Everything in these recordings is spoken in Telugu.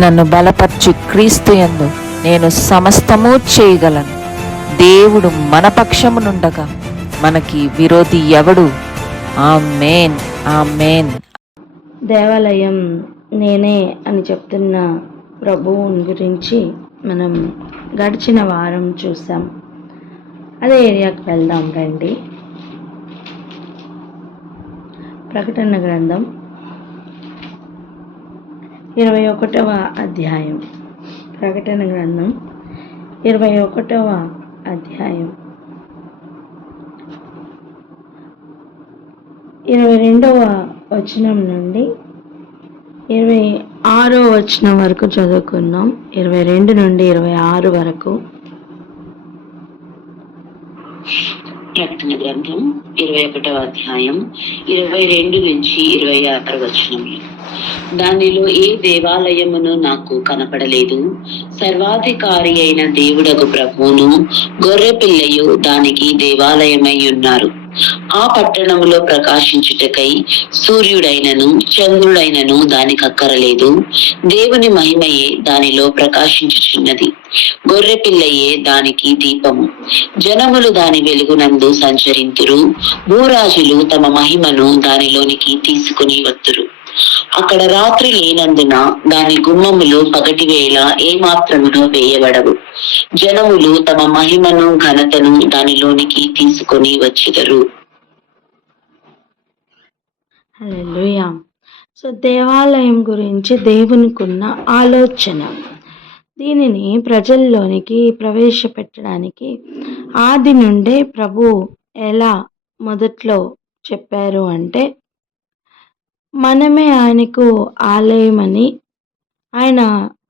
నన్ను బలపర్చు క్రీస్తు యందు నేను సమస్తము చేయగలను. దేవుడు మన పక్షమునుండగా మనకి విరోధి ఎవడు? ఆమేన్, ఆమేన్. దేవాలయం నేనే అని చెప్తున్న ప్రభువుని గురించి మనం గడిచిన వారం చూసాం. అదే ఏరియాకి వెళ్దాం రండి. ప్రకటన గ్రంథం 21వ అధ్యాయం. ప్రకటన గ్రంథం 21వ అధ్యాయం 22వ వచనం నుండి 26వ వచనం వరకు చదువుకున్నాం. 22 నుండి 26 వరకు. ప్రకటన గ్రంథం 21వ అధ్యాయం 22 నుంచి 26 వచనములు. దానిలో ఏ దేవాలయమును నాకు కనపడలేదు. సర్వాధికారి అయిన దేవుడగు ప్రభువును గొర్రె పిల్లయు దానికి దేవాలయమై ఉన్నారు. ఆ పట్టణములో ప్రకాశించుటకై సూర్యుడైనను చంద్రుడైనను దానికి అక్కరలేదు. దేవుని మహిమయే దానిలో ప్రకాశించుచున్నది. గొర్రె పిల్లయే దానికి దీపము. జనములు దాని వెలుగునందు సంచరింతురు. భూరాజులు తమ మహిమను దానిలోనికి తీసుకుని వత్తురు. అక్కడ రాత్రి లేనందున దాని గుమ్మములు పగటి వేళ ఏమాత్రమునో వేయబడవు. జనములు తమ మహిమను ఘనతను దానిలోనికి తీసుకొని వచ్చెదరు. హల్లెలూయా. సో దేవాలయం గురించి దేవునికున్న ఆలోచన, దీనిని ప్రజల్లోనికి ప్రవేశపెట్టడానికి ఆది నుండే ప్రభు ఎలా మొదట్లో చెప్పారు అంటే, మనమే ఆయనకు ఆలయమని ఆయన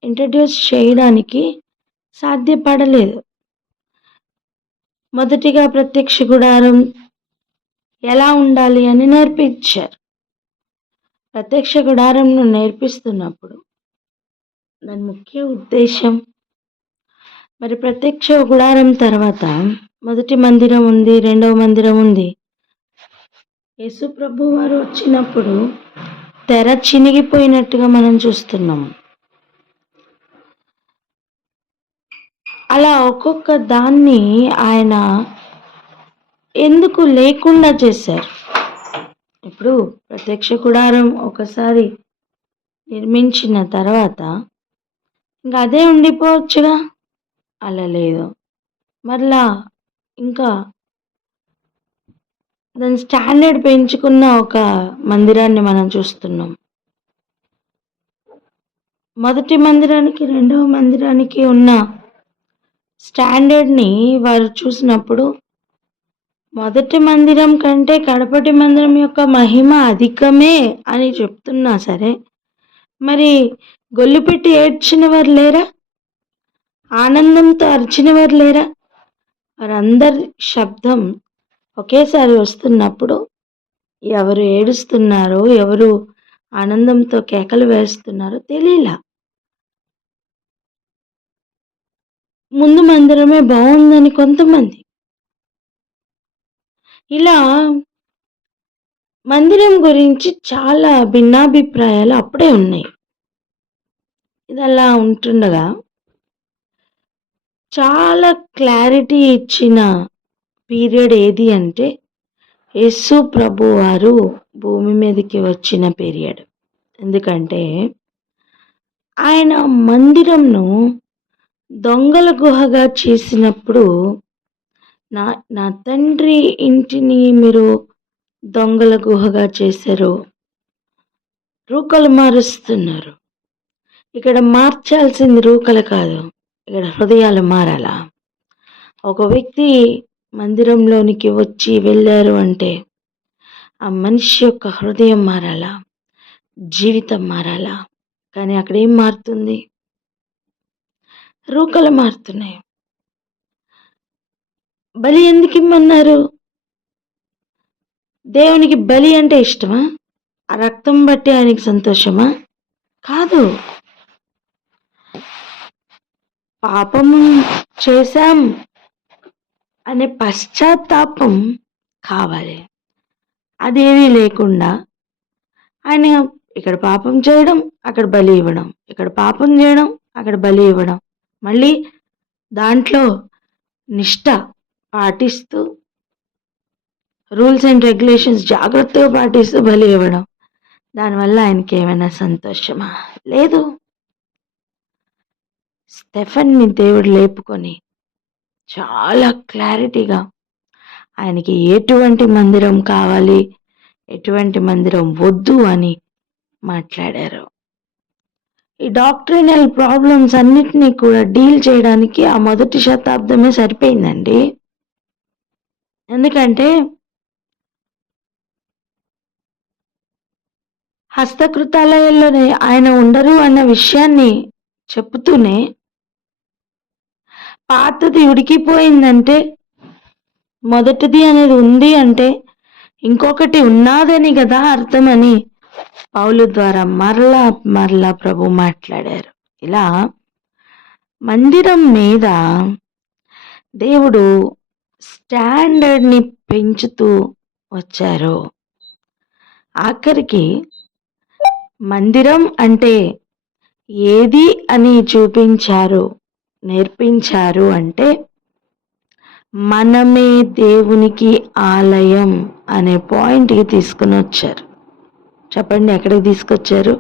ఇంట్రడ్యూస్ చేయడానికి సాధ్యపడలేదు. మొదటిగా ప్రత్యక్ష గుడారం ఎలా ఉండాలి అని నేర్పించారు. ప్రత్యక్ష గుడారంను నేర్పిస్తున్నప్పుడు దాని ముఖ్య ఉద్దేశం, మరి ప్రత్యక్ష గుడారం తర్వాత మొదటి మందిరం ఉంది, రెండవ మందిరం ఉంది. యేసు ప్రభు వారు వచ్చినప్పుడు తెర చినిగిపోయినట్టుగా మనం చూస్తున్నాం. అలా ఒక్కొక్క దాన్ని ఆయన ఎందుకు లేకుండా చేశారు? ఇప్పుడు ప్రత్యక్ష గుడారం ఒకసారి నిర్మించిన తర్వాత ఇంకా అదే ఉండిపోవచ్చుగా. అలా లేదు, మరలా ఇంకా దాని స్టాండర్డ్ పెంచుకున్న ఒక మందిరాన్ని మనం చూస్తున్నాం. మొదటి మందిరానికి రెండవ మందిరానికి ఉన్న స్టాండర్డ్ని వారు చూసినప్పుడు మొదటి మందిరం కంటే కడపటి మందిరం యొక్క మహిమ అధికమే అని చెప్తున్నా సరే, మరి గొల్లుపెట్టి ఏడ్చిన వారు లేరా? ఆనందంతో అరిచిన వారు లేరా? వారందరి శబ్దం ఒకేసారి వస్తున్నప్పుడు ఎవరు ఏడుస్తున్నారో, ఎవరు ఆనందంతో కేకలు వేస్తున్నారో తెలియలా. ముందు మందిరమే బాగుందని కొంతమంది, ఇలా మందిరం గురించి చాలా భిన్నాభిప్రాయాలు అప్పుడే ఉన్నాయి. ఇది అలా ఉంటుండగా చాలా క్లారిటీ ఇచ్చిన పీరియడ్ ఏది అంటే, యేసు ప్రభు వారు భూమి మీదకి వచ్చిన పీరియడ్. ఎందుకంటే ఆయన మందిరంను దొంగల గుహగా చేసినప్పుడు, నా తండ్రి ఇంటిని మీరు దొంగల గుహగా చేశారు, రూకలు మారుస్తున్నారు. ఇక్కడ మార్చాల్సింది రూకలు కాదు, ఇక్కడ హృదయాలు మారాలా. ఒక వ్యక్తి మందిరంలోనికి వచ్చి వెళ్ళారు అంటే ఆ మనిషి యొక్క హృదయం మారాలా, జీవితం మారాలా. కానీ అక్కడ ఏం మారుతుంది? రూకలు మారుతున్నాయి. బలి ఎందుకు ఇమ్మన్నారు? దేవునికి బలి అంటే ఇష్టమా? ఆ రక్తం బట్టి ఆయనకి సంతోషమా? కాదు. పాపము చేశాం అనే పశ్చాత్తాపం కావాలి. అదేమీ లేకుండా ఆయన ఇక్కడ పాపం చేయడం, అక్కడ బలి ఇవ్వడం, ఇక్కడ పాపం చేయడం, అక్కడ బలి ఇవ్వడం, మళ్ళీ దాంట్లో నిష్ఠ పాటిస్తూ రూల్స్ అండ్ రెగ్యులేషన్స్ జాగ్రత్తగా పాటిస్తూ బలి ఇవ్వడం. దానివల్ల ఆయనకి ఏమైనా సంతోషమా? లేదు. స్టెఫన్ని దేవుడు లేపుకొని చాలా క్లారిటీగా ఆయనకి ఎటువంటి మందిరం కావాలి, ఎటువంటి మందిరం వద్దు అని మాట్లాడారు. ఈ డాక్ట్రినల్ ప్రాబ్లమ్స్ అన్నిటినీ కూడా డీల్ చేయడానికి ఆ మొదటి శతాబ్దమే సరిపోయిందండి. ఎందుకంటే హస్తకృతాలయంలోనే ఆయన ఉండరు అన్న విషయాన్ని చెప్తూనే పాతది ఉడికిపోయిందంటే, మొదటిది అనేది ఉంది అంటే ఇంకొకటి ఉన్నాదని కదా అర్థమని పౌలు ద్వారా మరలా మరలా ప్రభు మాట్లాడారు. ఇలా మందిరం మీద దేవుడు స్టాండర్డ్ని పెంచుతూ వచ్చారు. ఆఖరికి మందిరం అంటే ఏది అని చూపించారు, నేర్పించారు అంటే మనమే దేవునికి ఆలయం అనే పాయింట్కి తీసుకుని వచ్చారు. చెప్పండి, ఎక్కడికి తీసుకొచ్చారు?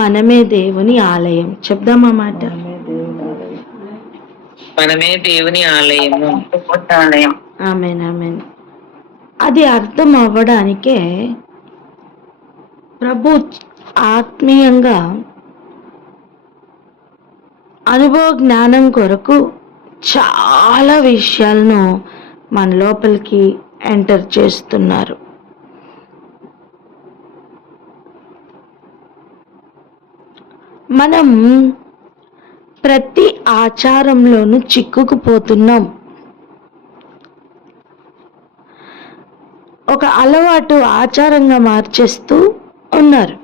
మనమే దేవుని ఆలయం. చెప్దామా మాట? మనమే దేవుని ఆలయము. ఆమేన్, ఆమేన్. అది అర్థం అవ్వడానికే ప్రభు ఆత్మీయంగా అనుభవ జ్ఞానం కొరకు చాలా విషయాలను మన లోపలికి ఎంటర్ చేస్తున్నారు. మనం ప్రతి ఆచారంలోనూ చిక్కుకుపోతున్నాం. ఒక అలవాటు ఆచారంగా మార్చేస్తూ ఉన్నారు.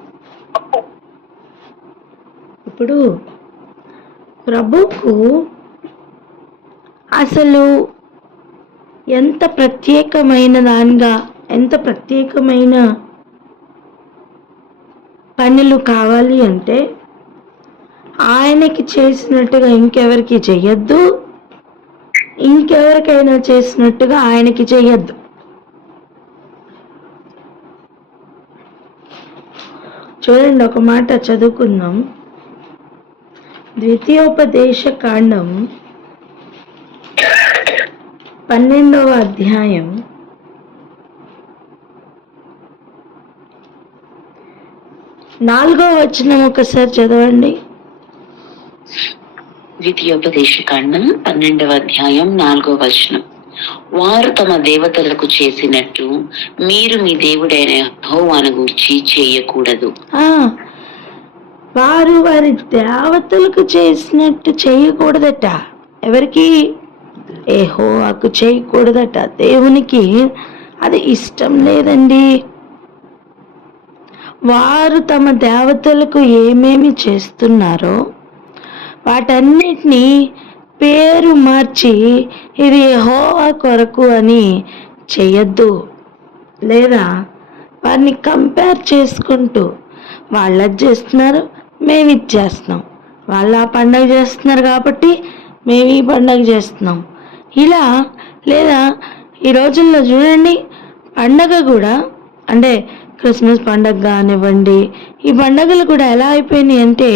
ఇప్పుడు ప్రభుకు అసలు ఎంత ప్రత్యేకమైన దానిగా, ఎంత ప్రత్యేకమైన పనులు కావాలి అంటే ఆయనకి చేసినట్టుగా ఇంకెవరికి చెయ్యొద్దు, ఇంకెవరికైనా చేసినట్టుగా ఆయనకి చెయ్యొద్దు. చూడండి, ఒక మాట చదువుకుందాం. ద్వితీయోపదేశ కాండం 12వ అధ్యాయం 4వ వచనం ఒకసారి చదవండి. ద్వితీయోపదేశకాండం 12వ అధ్యాయం 4వ వచనం. వారు తమ దేవతలకు చేసినట్టు మీరు మీ దేవుడైన యెహోవాను గూర్చి చేయకూడదు. వారు వారి దేవతలకు చేసినట్టు చేయకూడదట. ఎవరికి? యెహోవాకు చేయకూడదట. దేవునికి అది ఇష్టం లేదండి. వారు తమ దేవతలకు ఏమేమి చేస్తున్నారో వాటన్నిటినీ పేరు మార్చి ఇది యెహోవా కొరకు అని చెయ్యొద్దు. లేదా వారిని కంపేర్ చేసుకుంటూ వాళ్ళు అది చేస్తున్నారు, మేము ఇది చేస్తున్నాం, వాళ్ళు ఆ పండగ చేస్తున్నారు కాబట్టి మేము ఈ పండగ చేస్తున్నాం, ఇలా. లేదా ఈ రోజుల్లో చూడండి, పండగ కూడా అంటే క్రిస్మస్ పండగ కానివ్వండి, ఈ పండగలు కూడా ఎలా అయిపోయినాయి అంటే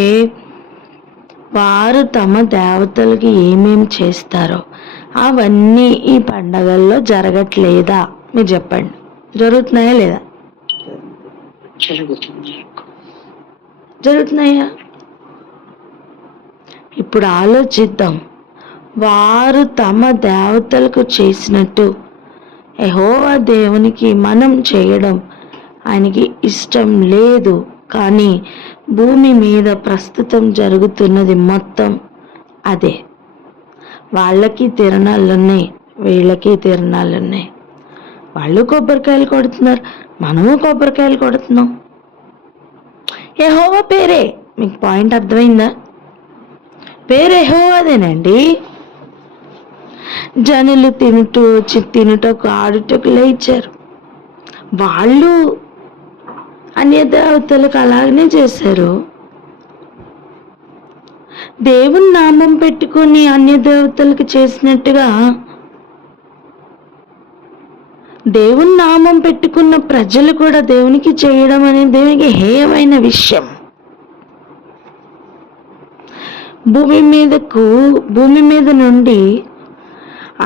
వారు తమ దేవతలకి ఏమేమి చేస్తారో అవన్నీ ఈ పండగల్లో జరగట్లేదా? మీరు చెప్పండి, జరుగుతున్నాయా లేదా? జరుగుతున్నాయా? ఇప్పుడు ఆలోచిద్దాం. వారు తమ దేవతలకు చేసినట్టు యెహోవా దేవునికి మనం చేయడం ఆయనకి ఇష్టం లేదు. కానీ భూమి మీద ప్రస్తుతం జరుగుతున్నది మొత్తం అదే. వాళ్ళకి తిరణాలున్నాయి, వీళ్ళకి తిరణాలున్నాయి. వాళ్ళు కొబ్బరికాయలు కొడుతున్నారు, మనము కొబ్బరికాయలు కొడుతున్నాం. యెహోవా పేరే. మీకు పాయింట్ అర్థమైందా? పేరు యెహోవాదేనండి. జనులు తినుటకు ఆడుటకు లేచారు. వాళ్ళు అన్యదేవతలకు అలాగనే చేశారు. దేవుని నామం పెట్టుకొని అన్యదేవతలకు చేసినట్టుగా దేవుని నామం పెట్టుకున్న ప్రజలు కూడా దేవునికి చేయడం అనేది దేవునికి హేయమైన విషయం. భూమి మీద నుండి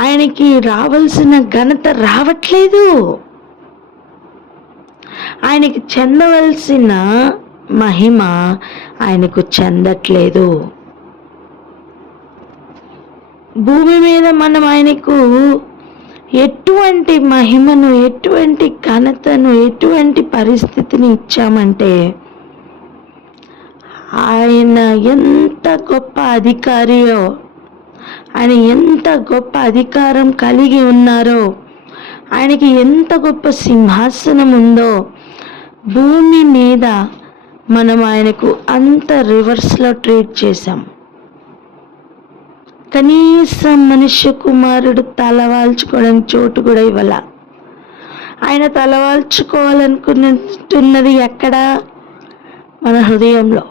ఆయనకి రావాల్సిన ఘనత రావట్లేదు. ఆయనకి చెందవలసిన మహిమ ఆయనకు చెందట్లేదు. భూమి మీద మనం ఆయనకు ఎటువంటి మహిమను, ఎటువంటి ఘనతను, ఎటువంటి పరిస్థితిని ఇచ్చామంటే, ఆయన ఎంత గొప్ప అధికారియో, ఆయన ఎంత గొప్ప అధికారం కలిగి ఉన్నారో, ఆయనకి ఎంత గొప్ప సింహాసనం ఉందో, భూమి మీద మనం ఆయనకు అంత రివర్స్లో ట్రీట్ చేశాం. కనీసం మనుష్య కుమారుడు తలవాల్చుకోవడానికి చోటు కూడా ఇవ్వాల. ఆయన తలవాల్చుకోవాలనుకున్నది ఎక్కడ? మన హృదయంలో.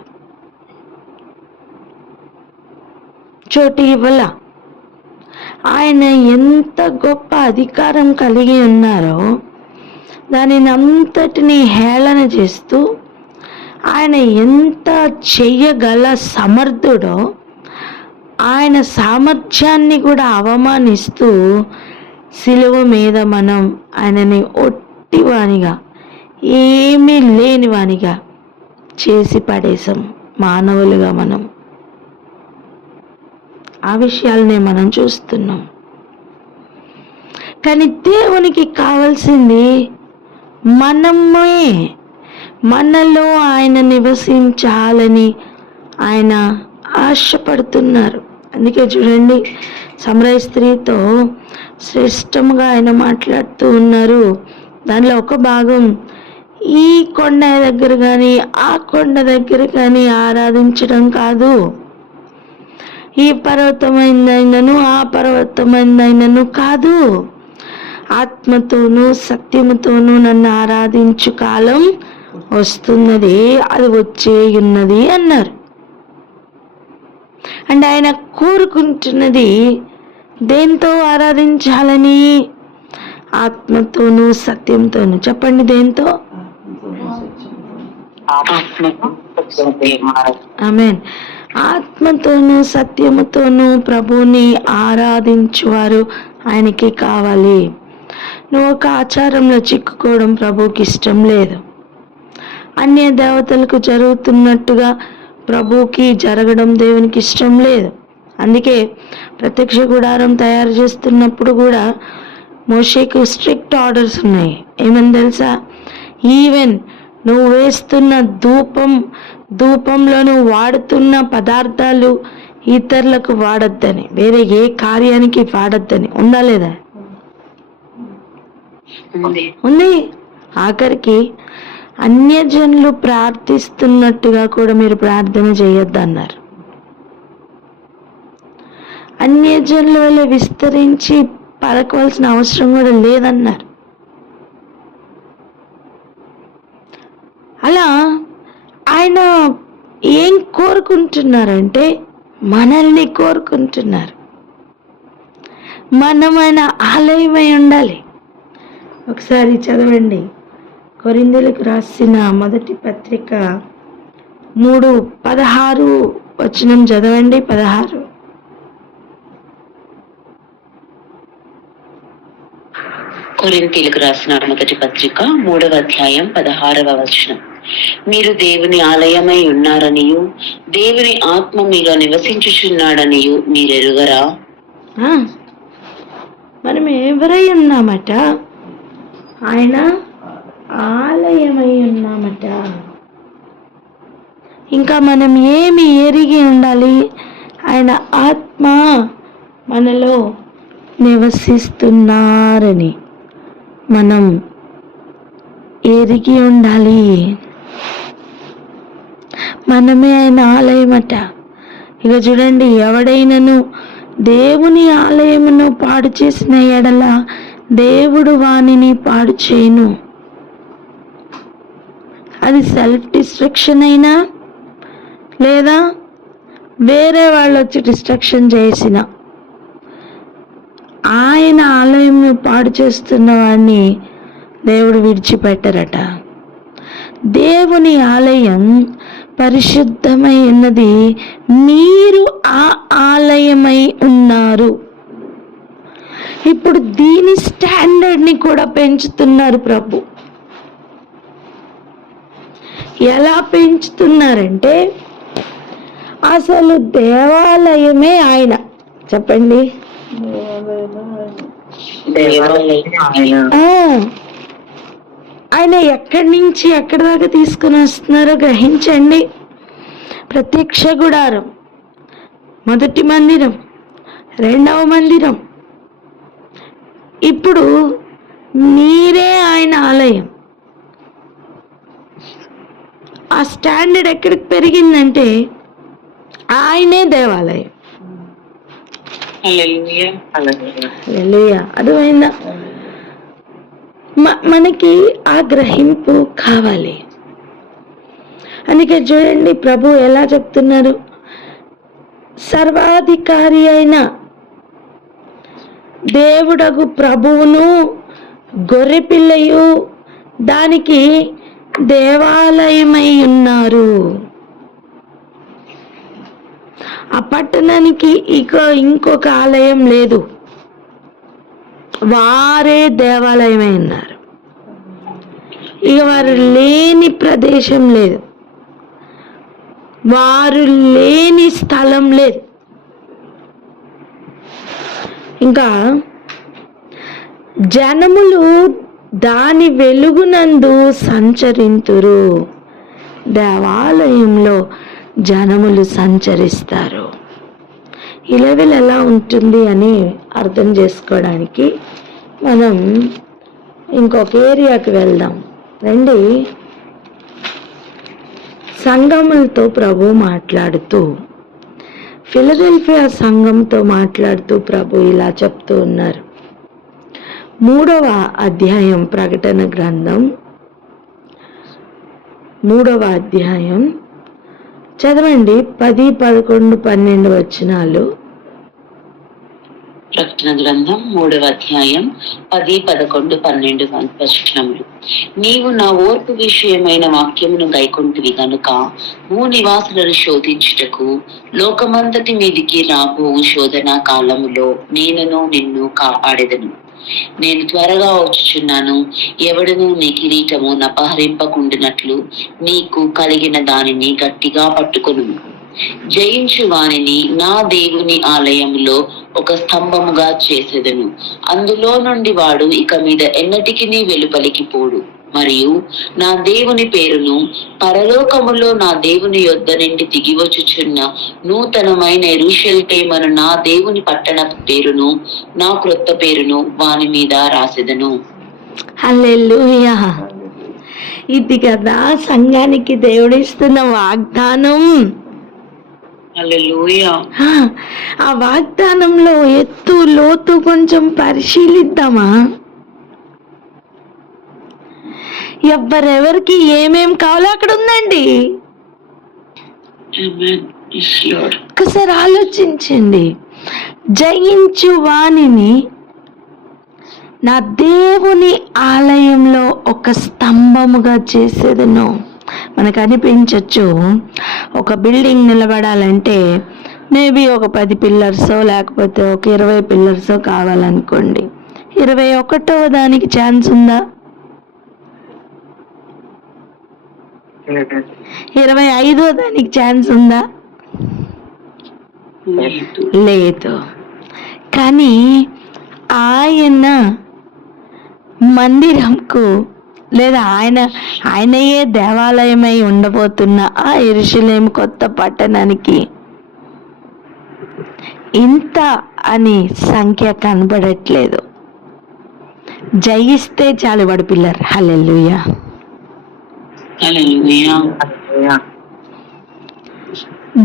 చోటు ఇవ్వాల. ఆయన ఎంత గొప్ప అధికారం కలిగి ఉన్నారో దానిని అంతటిని హేళన చేస్తూ, ఆయన ఎంత చెయ్యగల సమర్థుడో ఆయన సామర్థ్యాన్ని కూడా అవమానిస్తూ సిలువ మీద మనం ఆయనని ఒట్టివానిగా, ఏమీ లేనివానిగా చేసి పడేసాం మానవులుగా మనం. ఆ విషయాలనే మనం చూస్తున్నాం. కానీ దేవునికి కావాల్సింది మనమే. మనలో ఆయన నివసించాలని ఆయన ఆశపడుతున్నారు. అందుకే చూడండి, సమరయ స్త్రీతో శ్రేష్టంగా ఆయన మాట్లాడుతూ ఉన్నారు. దానిలో ఒక భాగం, ఈ కొండ దగ్గర కానీ ఆ కొండ దగ్గర కానీ ఆరాధించడం కాదు, ఈ పర్వతమైనను ఆ పర్వతమైనను కాదు, ఆత్మతోనూ సత్యముతోనూ నన్ను ఆరాధించు కాలం వస్తున్నది, అది వచ్చేయున్నది అన్నారు. అంటే ఆయన కోరుకుంటున్నది దేంతో ఆరాధించాలని? ఆత్మతోనూ సత్యంతోనూ. చెప్పండి, దేంతో? ఆమేన్. ఆత్మతోనూ సత్యముతోనూ ప్రభువుని ఆరాధించువారు ఆయనకి కావాలి. నువ్వు ఒక ఆచారంలో చిక్కుకోవడం ప్రభువుకి ఇష్టం లేదు. అన్య దేవతలకు జరుగుతున్నట్టుగా ప్రభువుకి జరగడం దేవునికి ఇష్టం లేదు. అందుకే ప్రత్యక్ష గుడారం తయారు చేస్తున్నప్పుడు కూడా మోషేకు స్ట్రిక్ట్ ఆర్డర్స్ ఉన్నాయి. ఏమని తెలుసా? ఈవెన్ నువ్వు వేస్తున్న ధూపంలో నువ్వు వాడుతున్న పదార్థాలు ఇతరులకు వాడొద్దని, వేరే ఏ కార్యానికి వాడొద్దని. ఉందా లేదా? ఉంది. ఆఖరికి అన్యజనులు ప్రార్థిస్తున్నట్టుగా కూడా మీరు ప్రార్థన చేయొద్దన్నారు. అన్యజనుల వల్ల విస్తరించి పలకవలసిన అవసరం కూడా లేదన్నారు. అలా ఆయన ఏం కోరుకుంటున్నారంటే మనల్ని కోరుకుంటున్నారు. మనం ఆయన ఆలయమై ఉండాలి. ఒకసారి చదవండి, కొరింథీయులకు రాసిన మొదటి పత్రిక 3:16 వచనం చదవండి. 16. కొరింథీయులకు రాసిన మొదటి పత్రిక 3వ అధ్యాయం 16వ వచనం. మీరు దేవుని ఆలయమై ఉన్నారనియు దేవుని ఆత్మ మీలో నివసించుచున్నాడనియు మీరెరుగరా? మనం ఎవరై ఉన్నామట? ఆయన ఆలయమై ఉన్నామట. ఇంకా మనం ఏమి ఎరిగి ఉండాలి? ఆయన ఆత్మ మనలో నివసిస్తున్నారని మనం ఎరిగి ఉండాలి. మనమే ఆయన ఆలయమట. ఇక చూడండి, ఎవడైనను దేవుని ఆలయమును పాడు చేసిన ఎడల దేవుడు వానిని పాడు చేయను. అది సెల్ఫ్ డిస్ట్రక్షన్ అయినా లేదా వేరే వాళ్ళు వచ్చి డిస్ట్రక్షన్ చేసిన ఆయన ఆలయం పాడు చేస్తున్న వాడిని దేవుడు విడిచిపెట్టరట. దేవుని ఆలయం పరిశుద్ధమై ఉన్నది, మీరు ఆ ఆలయమై ఉన్నారు. ఇప్పుడు దీని స్టాండర్డ్ని కూడా పెంచుతున్నారు ప్రభు. ఎలా పెంచుతున్నారంటే అసలు దేవాలయమే ఆయన. చెప్పండి, ఆయన ఎక్కడి నుంచి ఎక్కడి దాకా తీసుకుని వస్తున్నారో గ్రహించండి. ప్రత్యక్ష గుడారం, మొదటి మందిరం, రెండవ మందిరం, ఇప్పుడు మీరే ఆయన ఆలయం. ఆ స్టాండర్డ్ ఎక్కడికి పెరిగిందంటే ఆయనే దేవాలయం. హల్లెలూయా. అర్థమైందా? మనకి ఆ గ్రహింపు కావాలి. అందుకే చూడండి ప్రభు ఎలా చెప్తున్నారు, సర్వాధికారి అయిన దేవుడగు ప్రభువును గొర్రెపిల్లయు దానికి దేవాలయమై ఉన్నారు. ఆ పట్టణానికి ఇంకొక ఆలయం లేదు, వారే దేవాలయమై ఉన్నారు. ఇక వారు లేని ప్రదేశం లేదు, వారు లేని స్థలం లేదు. ఇంకా జనములు దాని వెలుగునందు సంచరింతురు. దేవాలయంలో జనములు సంచరిస్తారు. ఈ లెవెల్ ఎలా ఉంటుంది అని అర్థం చేసుకోవడానికి మనం ఇంకొక ఏరియాకి వెళ్దాం రండి. సంఘములతో ప్రభు మాట్లాడుతూ, ఫిలదెల్ఫియా సంఘంతో మాట్లాడుతూ ప్రభు ఇలా చెప్తూ ఉన్నారు. 3వ అధ్యాయం ప్రకటన గ్రంథం 3వ అధ్యాయం చదవండి. 10, 11, 12 వచనాలు. ప్రకటన గ్రంథం 3వ అధ్యాయం 10, 11, 12 వచనములు. నీవు నా ఓర్పు విషయమైన వాక్యమును గైకొంటివి గనుక భూనివాసులను శోధించుటకు లోకమంతటి మీదికి రాబోవు శోధన కాలములో నేనును నిన్ను కాపాడెదను. నేను త్వరగా వచ్చుచున్నాను. ఎవడును నీ కిరీటము నపహరింపకుండినట్లు నీకు కలిగిన దానిని గట్టిగా పట్టుకొను. జయించు వానిని నా దేవుని ఆలయములో ఒక స్తంభముగా చేసేదను. అందులో నుండి వాడు ఇక మీద ఎన్నటికి వెలుపలికి పోడు. మరియు నా దేవుని పేరును పరలోకములో నా దేవుని యొద్ద నుండి దిగివచ్చుచున్న నూతనమైన యెరూషలేమును నా దేవుని పట్టణ పేరును నా క్రొత్త పేరును వాని మీద రాసెదను. హల్లెలూయా. ఇది కదా సంఘానికి దేవుడిస్తున్న వాగ్దానం. హల్లెలూయా. ఆ వాగ్దానంలో ఎత్తు లోతు కొంచెం పరిశీలిద్దామా? ఎవరెవరికి ఏమేం కావాలో అక్కడ ఉందండి. ఒకసారి ఆలోచించండి. జయించు వానిని నా దేవుని ఆలయంలో ఒక స్తంభముగా చేసేదను. మనకు అనిపించవచ్చు ఒక బిల్డింగ్ నిలబడాలంటే మేబీ ఒక 10 పిల్లర్సో లేకపోతే ఒక 20 పిల్లర్సో కావాలనుకోండి. 21వ దానికి ఛాన్స్ ఉందా? 25వ దానికి ఛాన్స్ ఉందా? లేదు. కానీ ఆయన మందిరంకు లేదా ఆయనయే దేవాలయమై ఉండబోతున్న ఆ యెరూషలేము కొత్త పట్టణానికి ఇంత అని సంఖ్య కనబడట్లేదు. జయిస్తే చాలు వాడు పిల్లర్. హల్లెలూయా.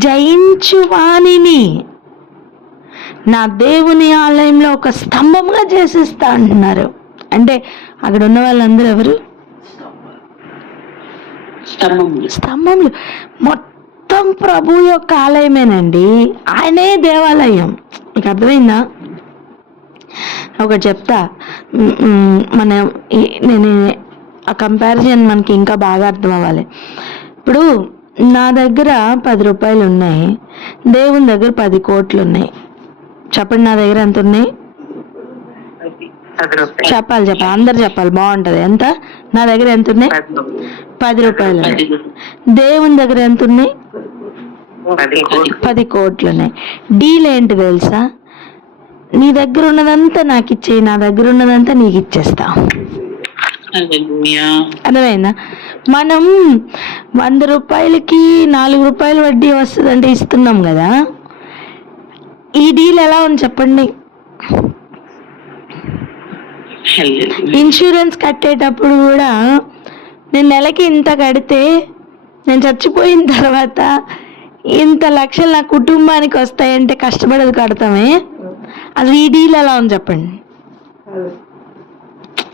జయించు వానిని నా దేవుని ఆలయంలో ఒక స్తంభంగా చేసేస్తా అంటున్నారు. అంటే అక్కడ ఉన్న వాళ్ళందరూ ఎవరు? స్తంభములు మొత్తం ప్రభు యొక్క ఆలయమేనండి. ఆయనే దేవాలయం. మీకు అర్థమైందా? ఒకటి చెప్తా, నేను ఆ కంపారిజన్ మనకి ఇంకా బాగా అర్థం అవ్వాలి. ఇప్పుడు నా దగ్గర 10 రూపాయలు ఉన్నాయి, దేవుని దగ్గర 10 కోట్లు ఉన్నాయి. చెప్పండి, నా దగ్గర ఎంత ఉన్నాయి? చెప్పాలి, అందరు చెప్పాలి, బాగుంటది. ఎంత? నా దగ్గర ఎంత ఉన్నాయి? 10 రూపాయలు ఉన్నాయి. దేవుని దగ్గర ఎంత ఉన్నాయి? 10 కోట్లు ఉన్నాయి. డీల్ ఏంటి తెలుసా? నీ దగ్గర ఉన్నదంతా నాకు ఇచ్చేయి, నా దగ్గర ఉన్నదంతా నీకు ఇచ్చేస్తా. అర్థమైందా? మనం 100 రూపాయలకి 4 రూపాయలు వడ్డీ వస్తుందంటే ఇస్తున్నాం కదా. ఈ డీల్ ఎలా ఉంది చెప్పండి? ఇన్సూరెన్స్ కట్టేటప్పుడు కూడా నేను నెలకి ఇంత కడితే నేను చచ్చిపోయిన తర్వాత ఇంత లక్షలు నా కుటుంబానికి వస్తాయంటే కష్టపడేది కడతామే. అది ఈ డీల్ ఎలా ఉంది చెప్పండి?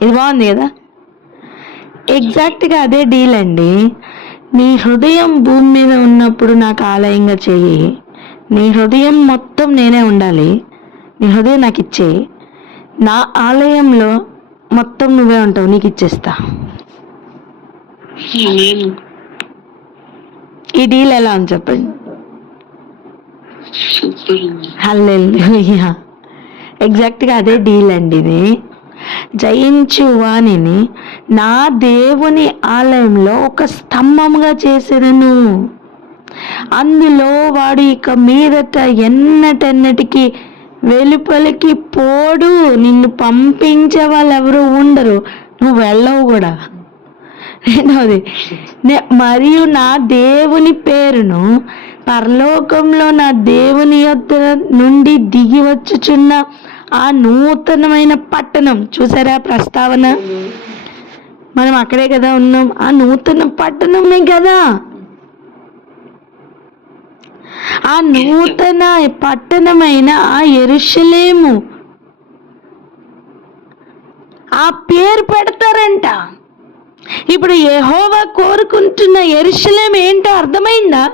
ఇది బాగుంది కదా? ఎగ్జాక్ట్గా అదే డీల్ అండి. నీ హృదయం భూమి మీద ఉన్నప్పుడు నాకు ఆలయంగా చెయ్యి, నీ హృదయం మొత్తం నేనే ఉండాలి, నీ హృదయం నాకు ఇచ్చేయి, నా ఆలయంలో మొత్తం నువ్వే ఉంటావు, నీకు ఇచ్చేస్తా. ఈ డీల్ ఎలా ఉంది చెప్పండి? హల్లెలూయా. ఎగ్జాక్ట్గా అదే డీల్ అండి ఇది. జయించు వానిని నా దేవుని ఆలయంలో ఒక స్తంభంగా చేసేదను, అందులో వాడు ఇక మీదట ఎన్నటెన్నటికి వెలుపలికి పోడు. నిన్ను పంపించే వాళ్ళు ఎవరు ఉండరు, నువ్వు వెళ్ళవు కూడా. రెండవది, మరియు నా దేవుని పేరును పరలోకంలో నా దేవుని యొద్ద నుండి దిగి వచ్చుచున్న ఆ నూతనమైన పట్టణం. చూసారా ప్రస్తావన? మనం అక్కడే కదా ఉన్నాం. ఆ నూతన పట్టణమే కదా, ఆ నూతన పట్టణమైన ఆ యెరూషలేము, ఆ పేరు పెడతారంట. ఇప్పుడు యెహోవా కోరుకుంటున్న యెరూషలేము ఏంటో అర్థమైందా?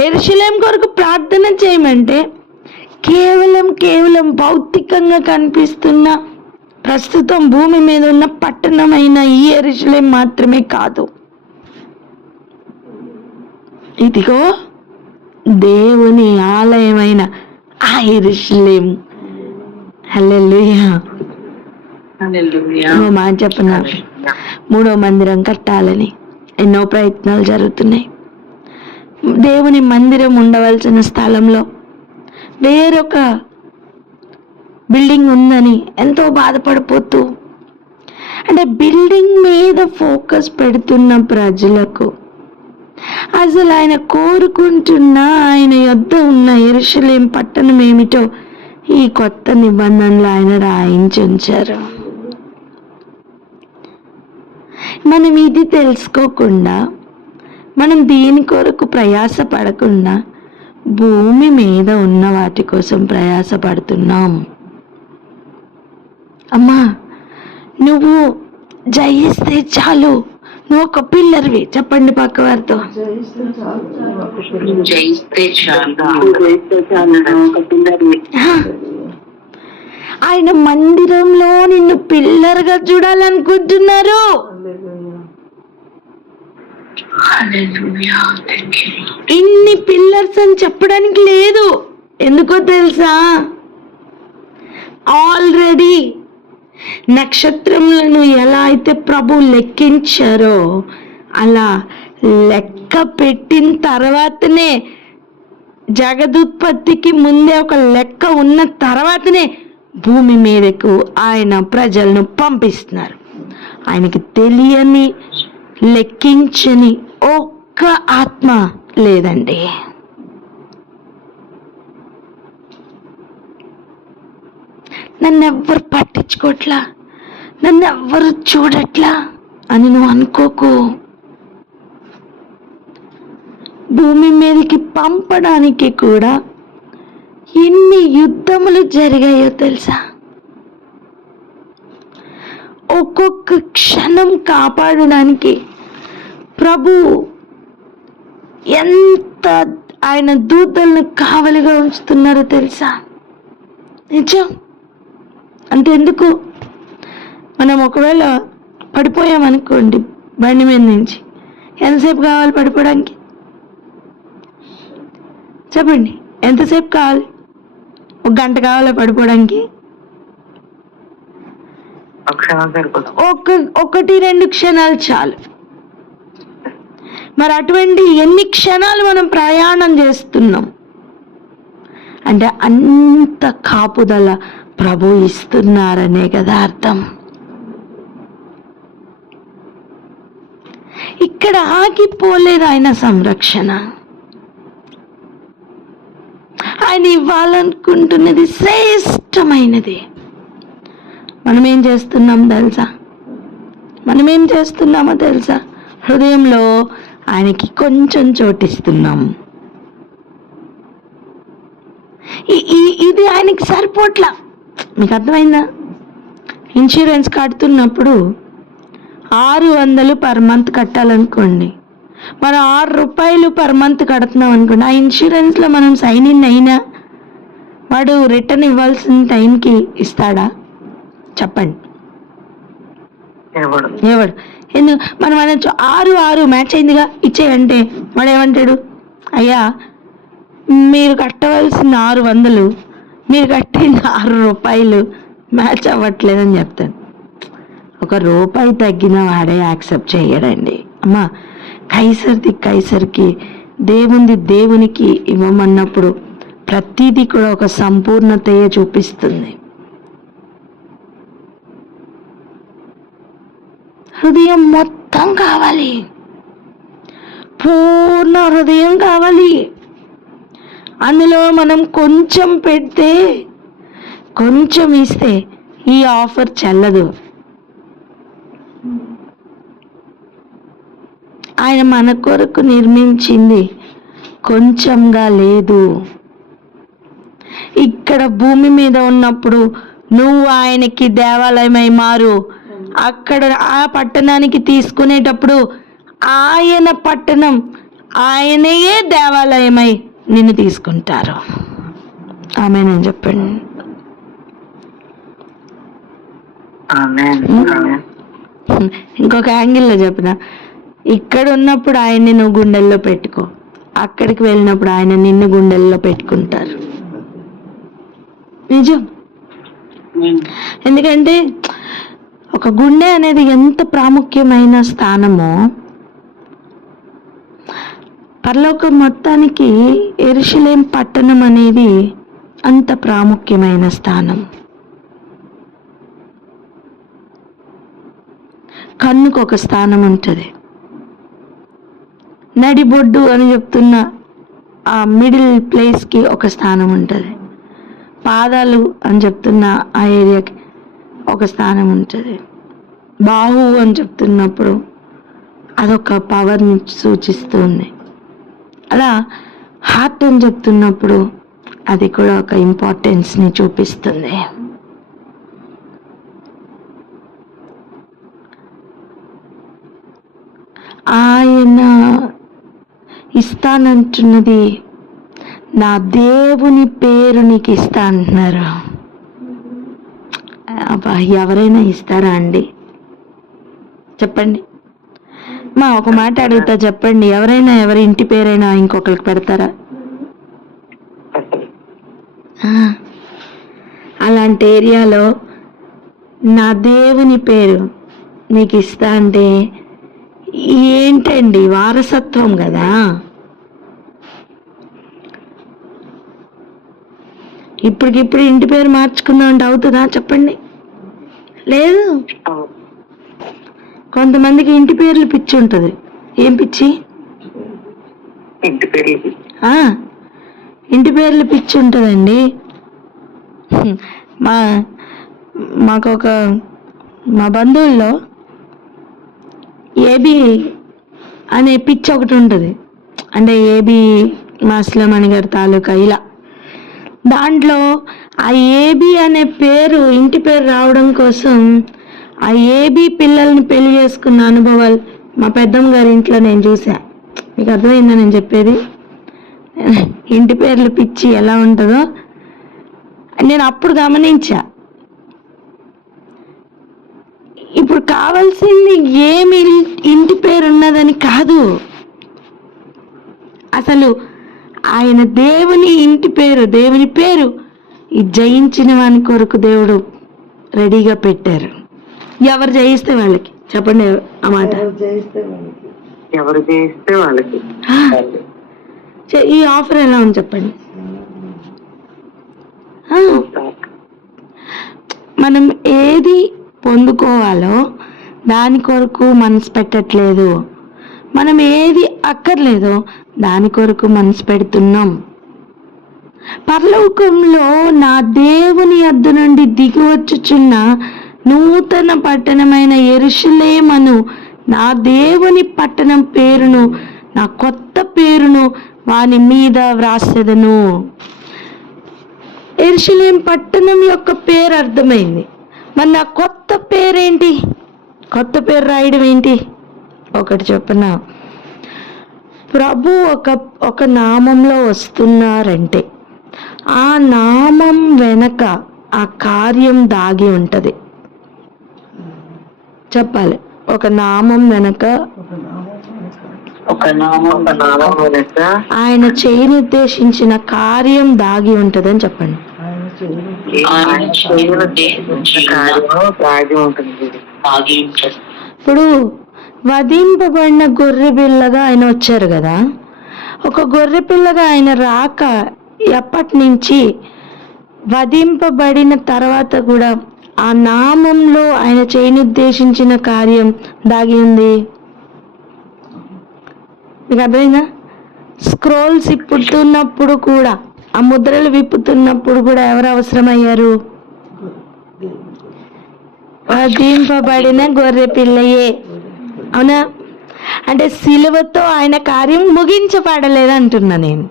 యెరూషలేము కొరకు ప్రార్థన చేయమంటే కేవలం భౌతికంగా కనిపిస్తున్న ప్రస్తుతం భూమి మీద ఉన్న పట్టణమైన ఈ యెరూషలేము మాత్రమే కాదు. ఇదిగో దేవుని ఆలయమైన ఆ యెరూషలేము. హల్లెలూయా. మాట చెప్పనా, 3వ మందిరం కట్టాలని ఎన్నో ప్రయత్నాలు జరుగుతున్నాయి. దేవుని మందిరం ఉండవలసిన స్థలంలో వేరొక బిల్డింగ్ ఉందని ఎంతో బాధపడిపోతూ, అంటే బిల్డింగ్ మీద ఫోకస్ పెడుతున్న ప్రజలకు అసలు ఆయన కోరుకుంటున్న ఆయన యొద్ద ఉన్న యెరూషలేము పట్టణం ఏమిటో ఈ కొత్త నిబంధనలు ఆయన రాయించి ఉంచారు. మనం ఇది తెలుసుకోకుండా, మనం దీని కొరకు ప్రయాస పడకుండా భూమి మీద ఉన్న వాటి కోసం ప్రయాస పడుతున్నాం. అమ్మా, నువ్వు జయిస్తే చాలు, నువ్వు ఒక పిల్లర్వి. చెప్పండి పక్క వారితో, ఆయన మందిరంలో నిన్ను పిల్లర్గా చూడాలనుకుంటున్నారు. ఇన్ని పిల్లర్స్ అని చెప్పడానికి లేదు. ఎందుకో తెలుసా? ఆల్రెడీ నక్షత్రములను ఎలా అయితే ప్రభు లెక్కించారో అలా లెక్క పెట్టిన తర్వాతనే, జగదుత్పత్తికి ముందే ఒక లెక్క ఉన్న తర్వాతనే భూమి మీదకు ఆయన ప్రజలను పంపిస్తున్నారు. ఆయనకి తెలియని, లెక్కించని ఒక్క ఆత్మ లేదండి. నన్ను ఎవ్వరు పట్టించుకోవట్లా, నన్ను ఎవ్వరు చూడట్లా అని నువ్వు అనుకోకు. భూమి మీదకి పంపడానికి కూడా ఎన్ని యుద్ధములు జరిగాయో తెలుసా? ఒక్కొక్క క్షణం కాపాడడానికి ప్రభు ఎంత ఆయన దూతలను కావలిగా ఉంచుతున్నారో తెలుసా? నిజం. అంతెందుకు, మనం ఒకవేళ పడిపోయామనుకోండి బండి మీద నుంచి, ఎంతసేపు కావాలి పడిపోవడానికి? చెప్పండి, ఎంతసేపు కావాలి? 1 గంట కావాలా పడిపోవడానికి? 1-2 క్షణాలు చాలు. మరి అటువంటి ఎన్ని క్షణాలు మనం ప్రయాణం చేస్తున్నాం అంటే అంత కాపుదల ప్రభు ఇస్తున్నారనే కదా అర్థం. ఇక్కడ ఆగిపోలేదు ఆయన సంరక్షణ. ఆయన ఇవ్వాలనుకుంటున్నది శ్రేష్టమైనది. మనమేం చేస్తున్నామో తెలుసా? హృదయంలో ఆయనకి కొంచెం చోటిస్తున్నాం. ఇది ఆయనకి సరిపోట్లా. మీకు అర్థమైందా? ఇన్సూరెన్స్ కడుతున్నప్పుడు 600 పర్ మంత్ కట్టాలనుకోండి, మనం 6 రూపాయలు పర్ మంత్ కడుతున్నాం అనుకోండి. ఆ ఇన్సూరెన్స్లో మనం సైన్ ఇన్ అయినా వాడు రిటర్న్ ఇవ్వాల్సిన టైంకి ఇస్తాడా? చెప్పండి. ఎవడు? ఎందుకు? మనం అనొచ్చు 6 మ్యాచ్ అయిందిగా ఇచ్చేయంటే వాడు ఏమంటాడు? అయ్యా, మీరు కట్టవలసిన 600, మీరు కట్టిన 6 రూపాయలు మ్యాచ్ అవ్వట్లేదని చెప్తాను. 1 రూపాయి తగ్గిన వాడే యాక్సెప్ట్ చేయడండి. అమ్మా, కైసర్ది కైసర్కి, దేవుంది దేవునికి ఇవ్వమన్నప్పుడు ప్రతిదీ కూడా ఒక సంపూర్ణతయే చూపిస్తుంది. హృదయం మొత్తం కావాలి, పూర్ణ హృదయం కావాలి. అందులో మనం కొంచెం పెడితే, కొంచెం ఇస్తే ఈ ఆఫర్ చెల్లదు. ఆయన మన కొరకు నిర్మించింది కొంచెంగా లేదు. ఇక్కడ భూమి మీద ఉన్నప్పుడు నువ్వు ఆయనకి దేవాలయమై మారు. అక్కడ ఆ పట్టణానికి తీసుకునేటప్పుడు ఆయన పట్టణం, ఆయనయే దేవాలయమై నిన్ను తీసుకుంటారు. ఆమేన్ చెప్పండి. ఇంకొక యాంగిల్లో చెప్పిన, ఇక్కడ ఉన్నప్పుడు ఆయన్ని నువ్వు గుండెల్లో పెట్టుకో, అక్కడికి వెళ్ళినప్పుడు ఆయన నిన్ను గుండెల్లో పెట్టుకుంటారు. నిజం. ఎందుకంటే ఒక గుండె అనేది ఎంత ప్రాముఖ్యమైన స్థానమో, పరలోకం మొత్తానికి యెరూషలేం పట్టణం అనేది అంత ప్రాముఖ్యమైన స్థానం. కన్నుకు ఒక స్థానం ఉంటుంది, నడిబొడ్డు అని చెప్తున్న ఆ మిడిల్ ప్లేస్కి ఒక స్థానం ఉంటుంది, పాదాలు అని చెప్తున్న ఆ ఏరియాకి ఒక స్థానం ఉంటుంది, బాహు అని చెప్తున్నప్పుడు అదొక పవర్ని సూచిస్తుంది. అలా హార్ట్ అని చెప్తున్నప్పుడు అది కూడా ఒక ఇంపార్టెన్స్ని చూపిస్తుంది. ఆయన ఇస్తానంటున్నది నా దేవుని పేరు నీకు ఇస్తా అంటున్నారు. ఎవరైనా ఇస్తారా అండి? చెప్పండి. ఒక మాట అడుగుతా, చెప్పండి. ఎవరైనా ఎవరి ఇంటి పేరైనా ఇంకొకరికి పెడతారా? అలాంటి ఏరియాలో నా దేవుని పేరు నీకు ఇస్తా అంటే ఏంటండి? వారసత్వం కదా. ఇప్పటికిప్పుడు ఇంటి పేరు మార్చుకుందాం అంటే అవుతుందా? చెప్పండి. లేదు. కొంతమందికి ఇంటి పేర్లు పిచ్చి ఉంటుంది. ఏం పిచ్చి? ఇంటి పేర్లు పిచ్చి ఉంటుందండి. మాకొక మా బంధువుల్లో ఏబి అనే పిచ్చి ఒకటి ఉంటుంది. అంటే ఏబి మాస్లం అని గారి తాలూకా ఇలా. దాంట్లో ఆ ఏబి అనే పేరు, ఇంటి పేరు రావడం కోసం ఆ ఏబీ పిల్లల్ని పెళ్లి చేసుకున్న అనుభవాలు మా పెద్దమ్మ గారి ఇంట్లో నేను చూసా. మీకు అర్థమైందా నేను చెప్పేది? ఇంటి పేర్లు పిచ్చి ఎలా ఉంటుందో నేను అప్పుడు గమనించా. ఇప్పుడు కావాల్సింది ఏమి ఇంటి పేరు ఉన్నదని కాదు, అసలు ఆయన దేవుని ఇంటి పేరు, దేవుని పేరు ఈ జయించిన వాని కొరకు దేవుడు రెడీగా పెట్టారు. ఎవరు జయిస్తే వాళ్ళకి, చెప్పండి ఆ మాట. ఎవరు చేస్తే వాళ్ళకి. ఈ ఆఫర్ ఎలా ఉంది చెప్పండి. మనం ఏది పొందుకోవాలో దాని కొరకు మనసు పెట్టట్లేదు, మనం ఏది అక్కర్లేదో దాని కొరకు మనసు పెడుతున్నాం. పరలోకంలో నా దేవుని యొద్ద నుండి దిగి వచ్చుచున్న నూతన పట్టణమైన యెరూషలేమును, నా దేవుని పట్టణం పేరును, నా కొత్త పేరును వాని మీద వ్రాసెదను. యెరూషలేం పట్టణం యొక్క పేరు అర్థమైంది. మరి నా కొత్త పేరేంటి? కొత్త పేరు రాయడం ఏంటి? ఒకటి చెప్పనా, ప్రభు ఒక నామంలో వస్తున్నారంటే ఆ నామం వెనక ఆ కార్యం దాగి ఉంటది. చెప్పాలి, ఒక నామం వెనక ఆయన చేయనుద్దేశించిన కార్యం దాగి ఉంటదని చెప్పండి. ఇప్పుడు వధింపబడిన గొర్రె పిల్లగా ఆయన వచ్చారు కదా, ఒక గొర్రె పిల్లగా ఆయన రాక ఎప్పటి నుంచి వధింపబడిన తర్వాత కూడా ఆ నామంలో ఆయన చేయనుద్దేశించిన కార్యం దాగి ఉంది. మీకు అర్థమైందా? స్క్రోల్స్ ఇప్పుతున్నప్పుడు కూడా, ఆ ముద్రలు విప్పుతున్నప్పుడు కూడా ఎవరు అవసరమయ్యారు? వధింపబడిన గొర్రె పిల్లయే. అవునా? అంటే సిలువతో ఆయన కార్యం ముగించబడలేదు అంటున్నా నేను.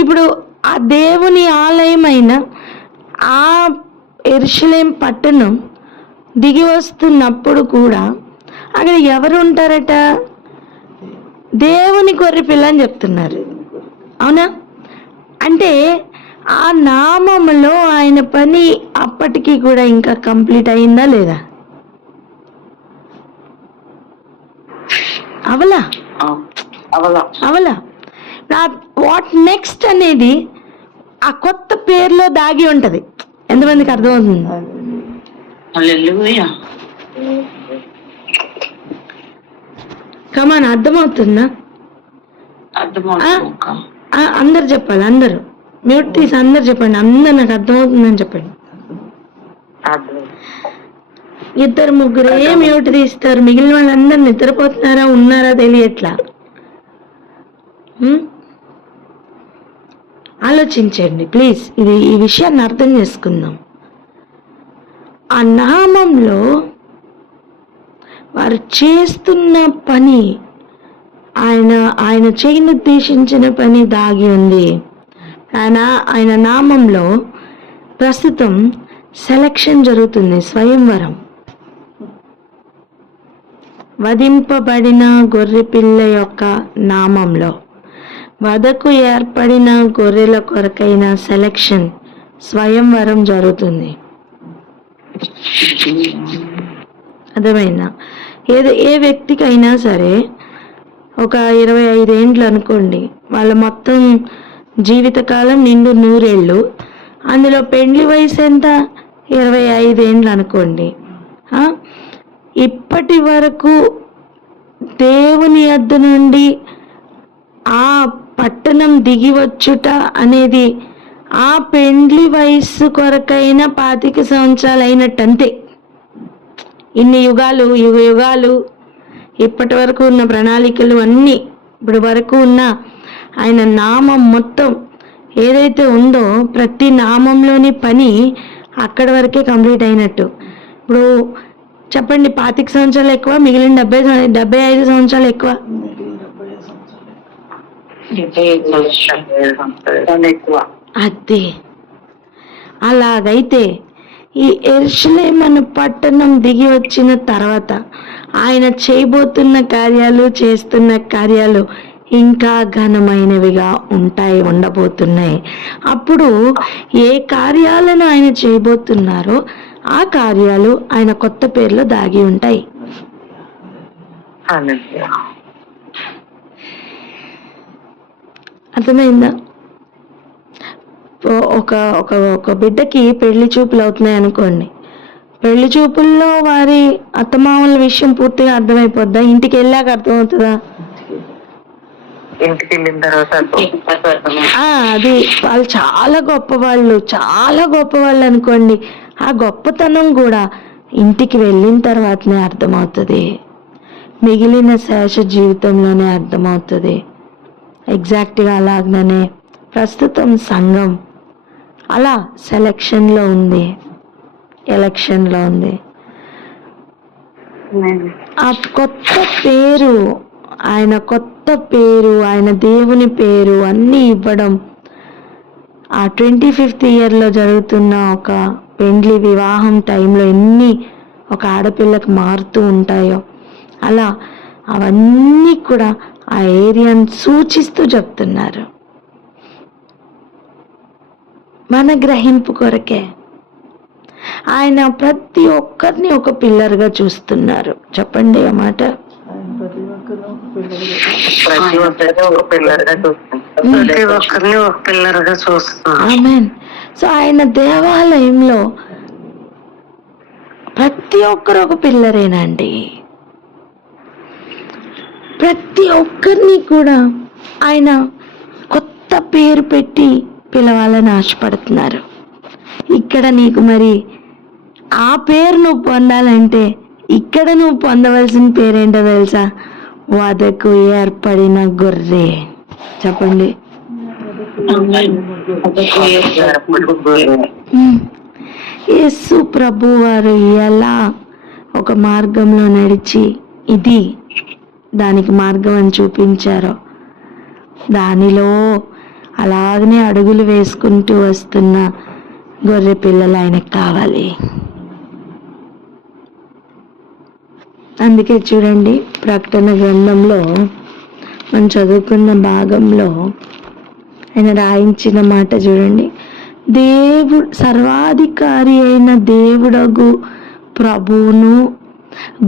ఇప్పుడు ఆ దేవుని ఆలయమైన ఆ యెరూషలేం పట్టణం దిగి వస్తున్నప్పుడు కూడా అక్కడ ఎవరు ఉంటారట? దేవుని గొర్రె పిల్ల అని చెప్తున్నారు. అవునా? అంటే ఆ నామములో ఆయన పని అప్పటికి కూడా ఇంకా కంప్లీట్ అయిందా లేదా? అవలా అవలా. వాట్ నెక్స్ట్ అనేది ఆ కొత్త పేరులో దాగి ఉంటది. ఎంతమందికి అర్థమవుతుంది? కమాన్, అర్థమవుతుందా? అందరు చెప్పాలి, అందరు మ్యూట్ తీసి అందరు చెప్పండి. అందరు నాకు అర్థమవుతుందని చెప్పండి. ఇద్దరు ముగ్గురే మ్యూట్ తీస్తారు, మిగిలిన వాళ్ళందరు నిద్రపోతున్నారా ఉన్నారా తెలియట్లా. ఆలోచించండి ప్లీజ్, ఈ విషయాన్ని అర్థం చేసుకుందాం. ఆ నామంలో వారు చేస్తున్న పని, ఆయన చేయనుద్దేశించిన పని దాగి ఉంది. ఆయన నామంలో ప్రస్తుతం సెలక్షన్ జరుగుతుంది, స్వయంవరం. వధింపబడిన గొర్రెపిల్ల యొక్క నామంలో వధకు ఏర్పడిన గొర్రెల కొరకైన సెలక్షన్, స్వయంవరం జరుగుతుంది. అర్థమైందా? ఏ వ్యక్తికైనా సరే ఒక 25 ఏండ్లు అనుకోండి, వాళ్ళ మొత్తం జీవితకాలం నిండు 100 ఏళ్ళు, అందులో పెండ్లి వయసు ఎంత? 25 ఏండ్లు అనుకోండి. ఇప్పటి వరకు దేవుని యొద్ద నుండి ఆ పట్టణం దిగి వచ్చుట అనేది ఆ పెండ్లి వయస్సు కొరకైన 25 సంవత్సరాలు అయినట్టంతే. ఇన్ని యుగాలు ఇప్పటి వరకు ఉన్న ప్రణాళికలు అన్నీ, ఇప్పటి వరకు ఉన్న ఆయన నామం మొత్తం ఏదైతే ఉందో ప్రతి నామంలోని పని అక్కడి వరకే కంప్లీట్ అయినట్టు. ఇప్పుడు చెప్పండి, 25 సంవత్సరాలు ఎక్కువ, మిగిలిన 75 సంవత్సరాలు ఎక్కువ. అదే అలాగైతే ఈ యెరూషలేము పట్టణం దిగి వచ్చిన తర్వాత ఆయన చేయబోతున్న కార్యాలు, చేస్తున్న కార్యాలు ఇంకా ఘనమైనవిగా ఉండబోతున్నాయి. అప్పుడు ఏ కార్యాలను ఆయన చేయబోతున్నారో ఆ కార్యాలు ఆయన కొత్త పేర్లో దాగి ఉంటాయి. అర్థమైందా? ఒక ఒక ఒక బిడ్డకి పెళ్లి చూపులు అవుతున్నాయి అనుకోండి. పెళ్లి చూపుల్లో వారి అత్తమామల విషయం పూర్తిగా అర్థమైపోద్దా? ఇంటికి వెళ్ళాక అర్థమవుతుందా? ఇంటికి వెళ్ళిన తర్వాత అది వాళ్ళు చాలా గొప్పవాళ్ళు అనుకోండి. ఆ గొప్పతనం కూడా ఇంటికి వెళ్ళిన తర్వాతనే అర్థమవుతుంది, మిగిలిన శేష జీవితంలోనే అర్థమవుతుంది. ఎగ్జాక్ట్గా అలాగనే ప్రస్తుతం సంఘం అలా ఎలక్షన్లో ఉంది. ఆ కొత్త పేరు, ఆయన దేవుని పేరు అన్నీ ఇవ్వడం, ఆ 25th ఇయర్లో జరుగుతున్న ఒక పెండ్లి వివాహం టైంలో ఎన్ని ఒక ఆడపిల్లకు మారుతూ ఉంటాయో అలా అవన్నీ కూడా ఆ ఏరియాను సూచిస్తూ చెప్తున్నారు. మన గ్రహింపు కొరకే ఆయన ప్రతి ఒక్కరిని ఒక పిల్లర్గా చూస్తున్నారు. చెప్పండి ఆ మాట. ప్రతి ఒక్కరిని ఒక పిల్లర్గా చూస్తున్నారు. ఆమేన్. సో ఆయన దేవాలయంలో ప్రతి ఒక్కరు ఒక పిల్లరేనండి. ప్రతి ఒక్కరిని కూడా ఆయన కొత్త పేరు పెట్టి పిలవాలని ఆశపడుతున్నారు. ఇక్కడ నీకు మరి ఆ పేరు నువ్వు పొందాలంటే ఇక్కడ నువ్వు పొందవలసిన పేరేంటో తెలుసా? వధకు ఏర్పడిన గొర్రె. చెప్పండి. యేసు ప్రభు వారు ఎలా ఒక మార్గంలో నడిచి ఇది దానికి మార్గం అని చూపించారో దానిలో అలాగనే అడుగులు వేసుకుంటూ వస్తున్న గొర్రె పిల్లలు ఆయనకు కావాలి. అందుకే చూడండి, ప్రకటన గ్రంథంలో మనం చదువుకున్న భాగంలో ఆయన రాయించిన మాట చూడండి. సర్వాధికారి అయిన దేవుడగు ప్రభువును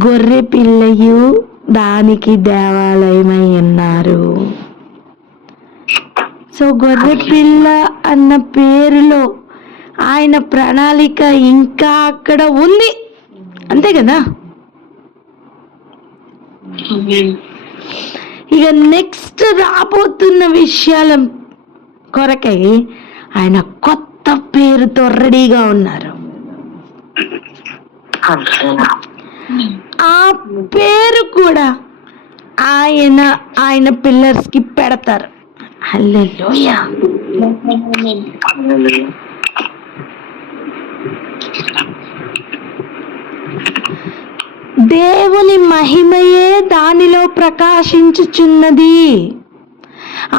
గొర్రె పిల్లయు దానికి దేవాలయమై ఉన్నారు. సో గొర్రె పిల్ల అన్న పేరులో ఆయన ప్రణాళిక ఇంకా అక్కడ ఉంది, అంతే కదా. ఇక నెక్స్ట్ రాబోతున్న విషయాల కొరకై ఆయన కొత్త పేరుతో రెడీగా ఉన్నారు. ఆ పేరు కూడా ఆయన పిల్లర్స్ కి పెడతారు. హల్లెలూయా. దేవుని మహిమయే దానిలో ప్రకాశించుచున్నది.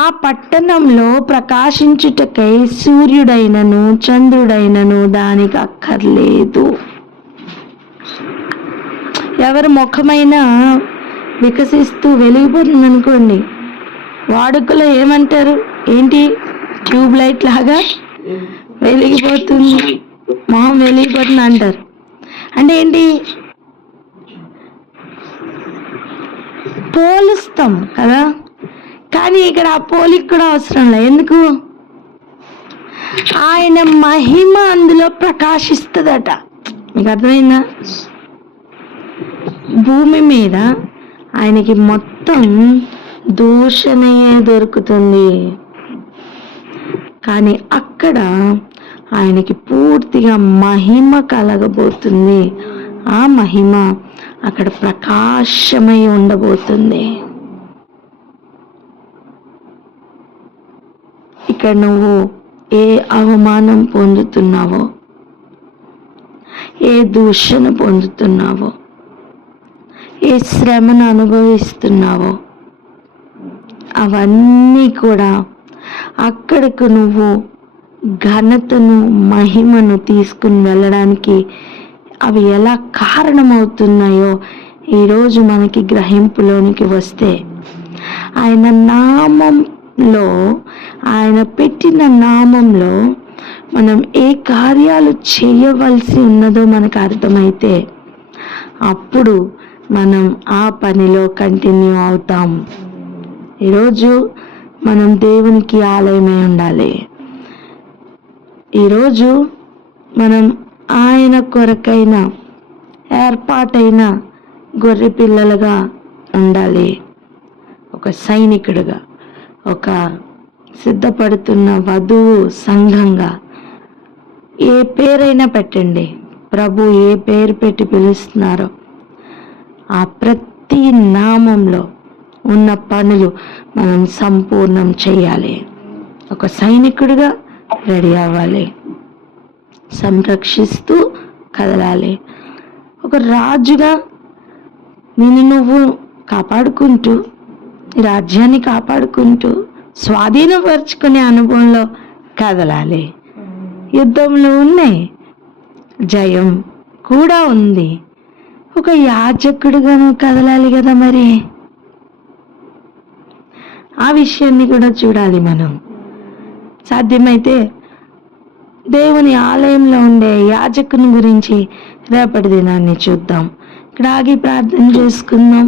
ఆ పట్టణంలో ప్రకాశించుటకై సూర్యుడైనను చంద్రుడైనను దానికి అక్కర్లేదు. ఎవరి ముఖమైనా వికసిస్తూ వెలిగిపోతుంది అనుకోండి, వాడుకలో ఏమంటారు? ఏంటి ట్యూబ్ లైట్ లాగా వెలిగిపోతుంది, మొహం వెలిగిపోతుంది అంటారు. అంటే ఏంటి? పోలుస్తాం కదా. కానీ ఇక్కడ ఆ పోలిక కూడా అవసరం లేదు. ఎందుకు? ఆయన మహిమ అందులో ప్రకాశిస్తుందట. మీకు అర్థమైందా? భూమి మీద ఆయనకి మొత్తం దూషణయే దొరుకుతుంది, కానీ అక్కడ ఆయనకి పూర్తిగా మహిమ కలగబోతుంది. ఆ మహిమ అక్కడ ప్రకాశమై ఉండబోతుంది. ఇక్కడ నువ్వు ఏ అవమానం పొందుతున్నావో, ఏ దూషణ పొందుతున్నావో, ఏ శ్రమను అనుభవిస్తున్నావో అవన్నీ కూడా అక్కడికి నువ్వు ఘనతను, మహిమను తీసుకుని వెళ్ళడానికి అవి ఎలా కారణమవుతున్నాయో ఈరోజు మనకి గ్రహింపులోనికి వస్తే, ఆయన నామంలో, ఆయన పెట్టిన నామంలో మనం ఏ కార్యాలు చేయవలసి ఉన్నదో మనకు అర్థమైతే అప్పుడు మనం ఆ పనిలో కంటిన్యూ అవుతాం. ఈరోజు మనం దేవునికి ఆలయమై ఉండాలి. ఈరోజు మనం ఆయన కొరకైన ఏర్పాటైన గొర్రె పిల్లలుగా ఉండాలి. ఒక సైనికుడుగా, ఒక సిద్ధపడుతున్న వధువు సంఘంగా, ఏ పేరైనా పెట్టండి, ప్రభు ఏ పేరు పెట్టి పిలుస్తున్నారో ఆ ప్రతి నామంలో ఉన్న పనులు మనం సంపూర్ణం చేయాలి. ఒక సైనికుడిగా రెడీ అవ్వాలి, సంరక్షిస్తూ కదలాలి. ఒక రాజుగా నిన్ను నువ్వు కాపాడుకుంటూ, రాజ్యాన్ని కాపాడుకుంటూ స్వాధీనపరుచుకునే అనుభవంలో కదలాలి. యుద్ధంలో ఉన్నాయి, జయం కూడా ఉంది. ఒక యాజకుడిగా నువ్వు కదలాలి కదా, మరి ఆ విషయాన్ని కూడా చూడాలి మనం. సాధ్యమైతే దేవుని ఆలయంలో ఉండే యాజకుని గురించి రేపటి దినాన్ని చూద్దాం. ఇక్కడ ఆగి ప్రార్థన చేసుకుందాం.